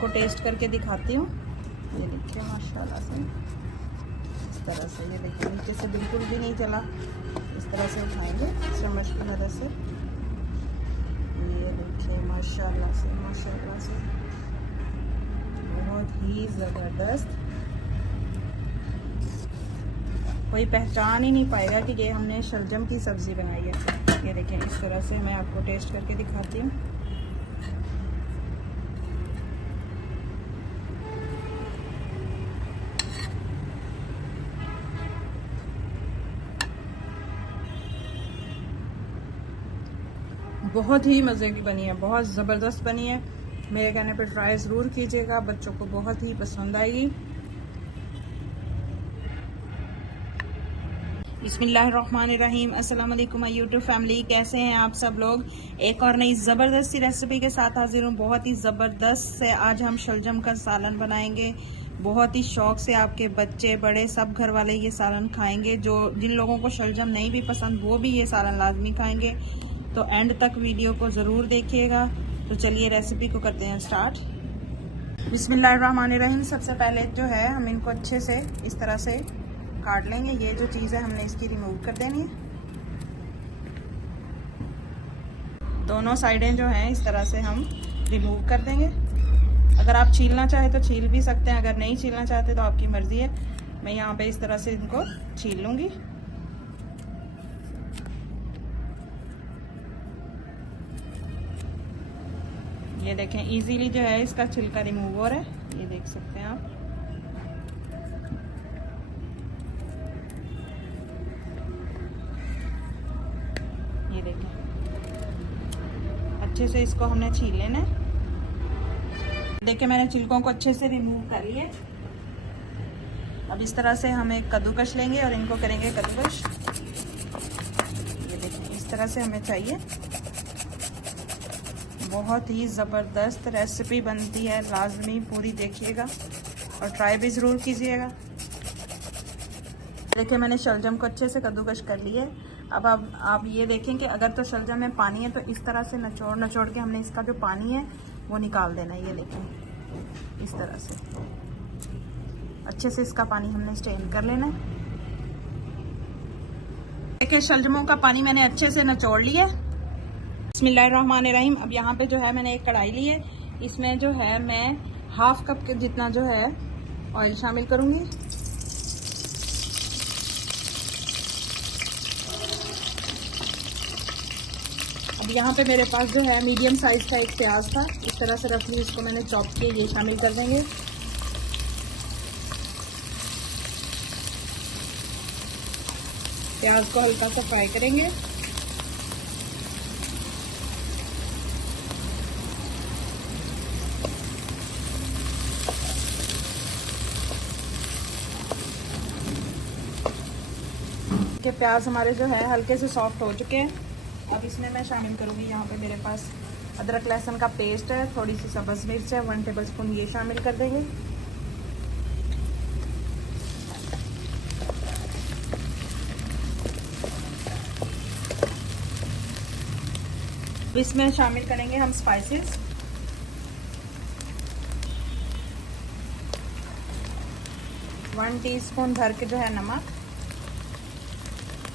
आपको टेस्ट करके दिखाती हूँ। ये देखिए माशाल्लाह से इस तरह से, ये देखिए नीचे से बिल्कुल भी नहीं चला। इस तरह से उठाएंगे चम्मच की मदद से। ये देखिए माशाल्लाह से बहुत ही ज़बरदस्त। कोई पहचान ही नहीं पाएगा कि ये हमने शलजम की सब्ज़ी बनाई है। ये देखिए इस तरह से मैं आपको टेस्ट करके दिखाती हूँ। बहुत ही मज़े की बनी है, बहुत ज़बरदस्त बनी है। मेरे कहने पर ट्राई ज़रूर कीजिएगा, बच्चों को बहुत ही पसंद आएगी। बिस्मिल्लाहिर्रहमानिर्रहीम। अस्सलाम वालेकुम यूट्यूब फैमिली, कैसे हैं आप सब लोग। एक और नई ज़बरदस्ती रेसिपी के साथ हाजिर हूँ। बहुत ही ज़बरदस्त से आज हम शलजम का सालन बनाएंगे। बहुत ही शौक से आपके बच्चे बड़े सब घर वाले ये सालन खाएंगे। जिन लोगों को शलजम नहीं भी पसंद वो भी ये सालन लाजमी खाएंगे। तो एंड तक वीडियो को ज़रूर देखिएगा। तो चलिए रेसिपी को करते हैं स्टार्ट। बिस्मिल्लाहिर्रहमानिर्रहीम। सबसे पहले जो है हम इनको अच्छे से इस तरह से काट लेंगे। ये जो चीज़ है हमने इसकी रिमूव कर देनी है। दोनों साइडें जो हैं इस तरह से हम रिमूव कर देंगे। अगर आप छीलना चाहे तो छील भी सकते हैं, अगर नहीं छीलना चाहते तो आपकी मर्ज़ी है। मैं यहाँ पे इस तरह से इनको छील लूँगी। ये देखें इजीली जो है इसका छिलका रिमूव हो रहा है, ये देख सकते हैं आप। ये देखें अच्छे से इसको हमने छील लेना है। देखिए मैंने छिलकों को अच्छे से रिमूव कर लिए। अब इस तरह से हम एक कद्दूकश लेंगे और इनको करेंगे कद्दूकश। ये देखिए इस तरह से हमें चाहिए। बहुत ही ज़बरदस्त रेसिपी बनती है, लाजमी पूरी देखिएगा और ट्राई भी ज़रूर कीजिएगा। देखिए मैंने शलजम को अच्छे से कद्दूकश कर लिए। अब आप ये देखें कि अगर तो शलजम में पानी है तो इस तरह से नचोड़ के हमने इसका जो पानी है वो निकाल देना है। ये देखें इस तरह से अच्छे से इसका पानी हमने स्ट्रेन कर लेना है। देखिए शलजमों का पानी मैंने अच्छे से नचोड़ लिया। बिस्मिल्लाहिर्रहमानिर्रहीम। अब यहाँ पे जो है मैंने एक कढ़ाई ली है। इसमें जो है मैं हाफ कप के जितना जो है ऑयल शामिल करूँगी। अब यहाँ पे मेरे पास जो है मीडियम साइज का एक प्याज था। इस तरह से रफली इसको मैंने चॉप किया, ये शामिल कर देंगे। प्याज को हल्का सा फ्राई करेंगे। के प्याज हमारे जो है हल्के से सॉफ्ट हो चुके हैं। अब इसमें मैं शामिल करूँगी, यहाँ पे मेरे पास अदरक लहसुन का पेस्ट है, थोड़ी सी सब्ज़ मिर्च है, 1 टेबलस्पून ये शामिल कर देंगे। इसमें शामिल करेंगे हम स्पाइसेस। वन टीस्पून भर के जो है नमक,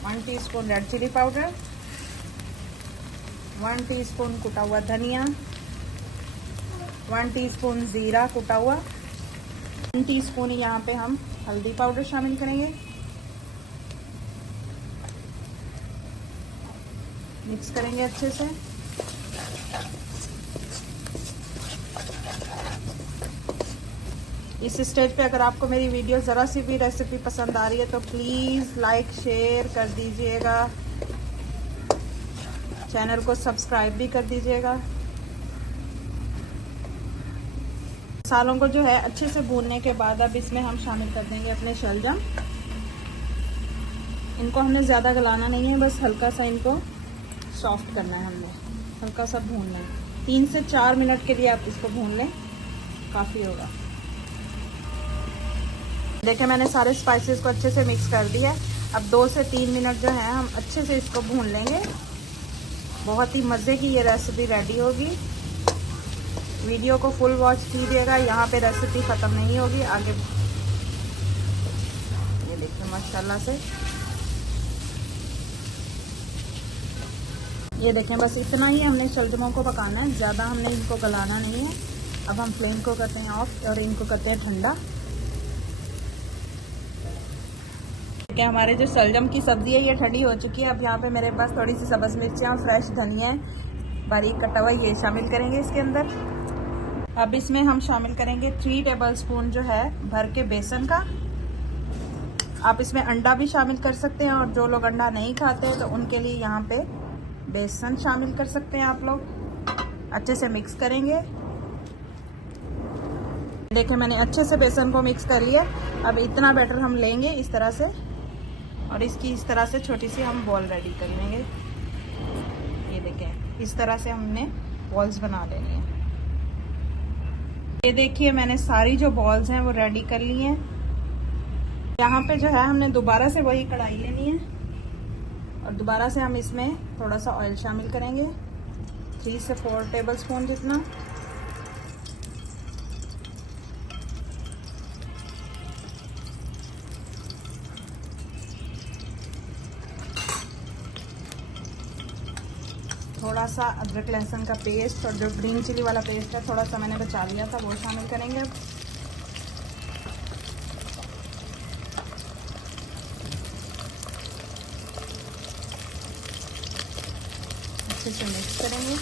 1 teaspoon red chili powder, 1 teaspoon कुटा हुआ धनिया, 1 टीस्पून ज़ीरा कुटा हुआ, 1 टीस्पून यहाँ पे हम हल्दी पाउडर शामिल करेंगे। मिक्स करेंगे अच्छे से। इस स्टेज पे अगर आपको मेरी वीडियो ज़रा सी भी रेसिपी पसंद आ रही है तो प्लीज़ लाइक शेयर कर दीजिएगा, चैनल को सब्सक्राइब भी कर दीजिएगा। मसालों को जो है अच्छे से भूनने के बाद अब इसमें हम शामिल कर देंगे अपने शलजम। इनको हमने ज़्यादा गलाना नहीं है, बस हल्का सा इनको सॉफ्ट करना है, हमने हल्का सा भूनना है। 3 से 4 मिनट के लिए आप इसको भून लें, काफ़ी होगा। देखिए मैंने सारे स्पाइसेस को अच्छे से मिक्स कर दिया है। अब 2 से 3 मिनट जो है हम अच्छे से इसको भून लेंगे। बहुत ही मज़े की ये रेसिपी रेडी होगी। वीडियो को फुल वॉच कीजिएगा, यहाँ पे रेसिपी ख़त्म नहीं होगी आगे। ये देखिए माशाल्लाह से, ये देखें बस इतना ही हमने शलजमों को पकाना है, ज़्यादा हमने इनको गलाना नहीं है। अब हम फ्लेम को करते हैं ऑफ और इनको करते हैं ठंडा। क्या हमारे जो शलजम की सब्ज़ी है ये ठंडी हो चुकी है। अब यहाँ पे मेरे पास थोड़ी सी सब्ज़ मिर्चियाँ और फ्रेश धनिया है बारीक कटा हुआ, ये शामिल करेंगे इसके अंदर। अब इसमें हम शामिल करेंगे 3 टेबलस्पून जो है भर के बेसन का। आप इसमें अंडा भी शामिल कर सकते हैं और जो लोग अंडा नहीं खाते हैं तो उनके लिए यहाँ पे बेसन शामिल कर सकते हैं आप लोग। अच्छे से मिक्स करेंगे। देखिए मैंने अच्छे से बेसन को मिक्स कर लिया। अब इतना बैटर हम लेंगे इस तरह से और इसकी इस तरह से छोटी सी हम बॉल रेडी कर लेंगे। ये देखें इस तरह से हमने बॉल्स बना लेनी है। ये देखिए मैंने सारी जो बॉल्स हैं वो रेडी कर ली हैं। यहाँ पे जो है हमने दोबारा से वही कढ़ाई लेनी है और दोबारा से हम इसमें थोड़ा सा ऑयल शामिल करेंगे, 3 से 4 टेबलस्पून जितना। थोड़ा सा अदरक लहसुन का पेस्ट और जो ग्रीन चिली वाला पेस्ट है थोड़ा सा मैंने बचा लिया था वो शामिल करेंगे। अब अच्छे से मिक्स करेंगे।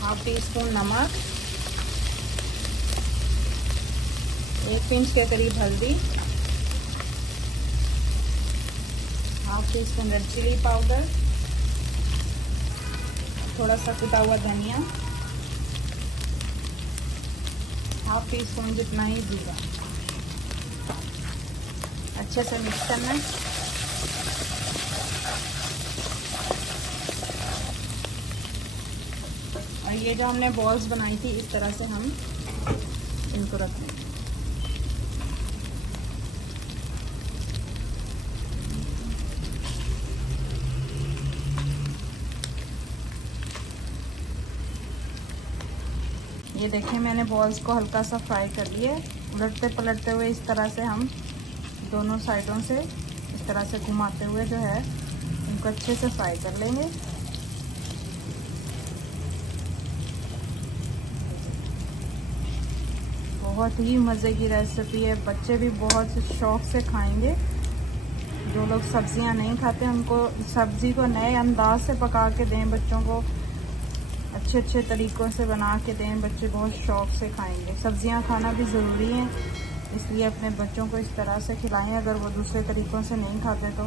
हाफ टी स्पून नमक, 1 पिंच के करीब हल्दी, half teaspoon red chili powder, थोड़ा सा कुटा हुआ धनिया, हाफ टी स्पून जितना ही जीरा। अच्छे से मिक्स करना है। और ये जो हमने बॉल्स बनाई थी इस तरह से हम इनको रख लेंगे। ये देखें मैंने बॉल्स को हल्का सा फ्राई कर लिया। उलटते पलटते हुए इस तरह से हम दोनों साइडों से इस तरह से घुमाते हुए जो है इनको अच्छे से फ्राई कर लेंगे। बहुत ही मज़े की रेसिपी है, बच्चे भी बहुत शौक़ से खाएंगे। जो लोग सब्जियां नहीं खाते उनको सब्ज़ी को नए अंदाज से पका के दें, बच्चों को अच्छे अच्छे तरीक़ों से बना के दें, बच्चे बहुत शौक़ से खाएंगे। सब्जियां खाना भी ज़रूरी है, इसलिए अपने बच्चों को इस तरह से खिलाएं अगर वो दूसरे तरीक़ों से नहीं खाते तो।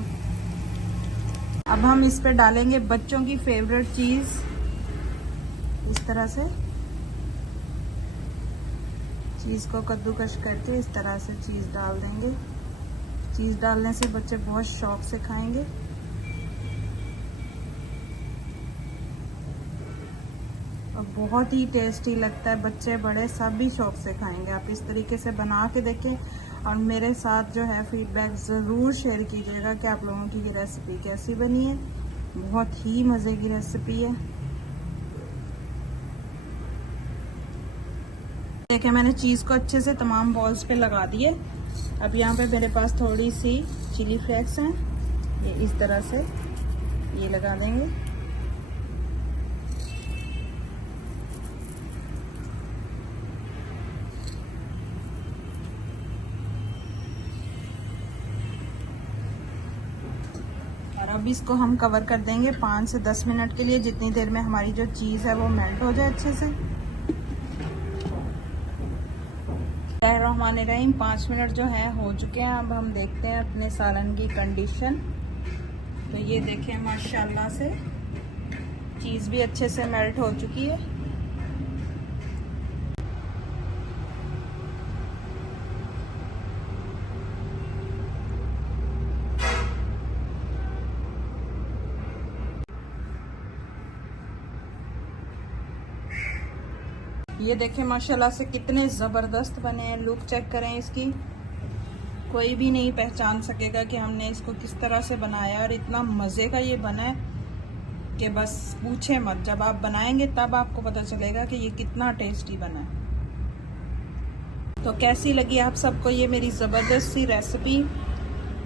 अब हम इस पर डालेंगे बच्चों की फेवरेट चीज़। इस तरह से चीज़ को कद्दूकश करके इस तरह से चीज़ डाल देंगे। चीज़ डालने से बच्चे बहुत शौक़ से खाएंगे। और बहुत ही टेस्टी लगता है, बच्चे बड़े सब भी शौक़ से खाएंगे। आप इस तरीके से बना के देखें और मेरे साथ जो है फीडबैक ज़रूर शेयर कीजिएगा कि आप लोगों की ये रेसिपी कैसी बनी है। बहुत ही मज़े की रेसिपी है। देखिए मैंने चीज़ को अच्छे से तमाम बॉल्स पे लगा दिए। अब यहाँ पे मेरे पास थोड़ी सी चिली फ्लेक्स हैं, ये इस तरह से ये लगा देंगे। और अब इसको हम कवर कर देंगे 5 से 10 मिनट के लिए, जितनी देर में हमारी जो चीज़ है वो मेल्ट हो जाए अच्छे से। रहमानिर्रहीम 5 मिनट जो है हो चुके हैं। अब हम देखते हैं अपने सालन की कंडीशन। तो ये देखें माशाल्लाह से चीज़ भी अच्छे से मेल्ट हो चुकी है। ये देखें माशाल्लाह से कितने ज़बरदस्त बने हैं। लुक चेक करें इसकी। कोई भी नहीं पहचान सकेगा कि हमने इसको किस तरह से बनाया। और इतना मज़े का ये बना है कि बस पूछे मत। जब आप बनाएंगे तब आपको पता चलेगा कि ये कितना टेस्टी बना है। तो कैसी लगी आप सबको ये मेरी ज़बरदस्त सी रेसिपी?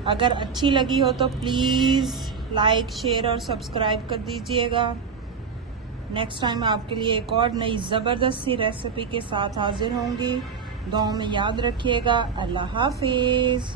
अगर अच्छी लगी हो तो प्लीज़ लाइक, शेयर और सब्सक्राइब कर दीजिएगा। नेक्स्ट टाइम आपके लिए एक और नई ज़बरदस्त सी रेसिपी के साथ हाजिर होंगी। दुआओं में याद रखिएगा। अल्लाह हाफिज़।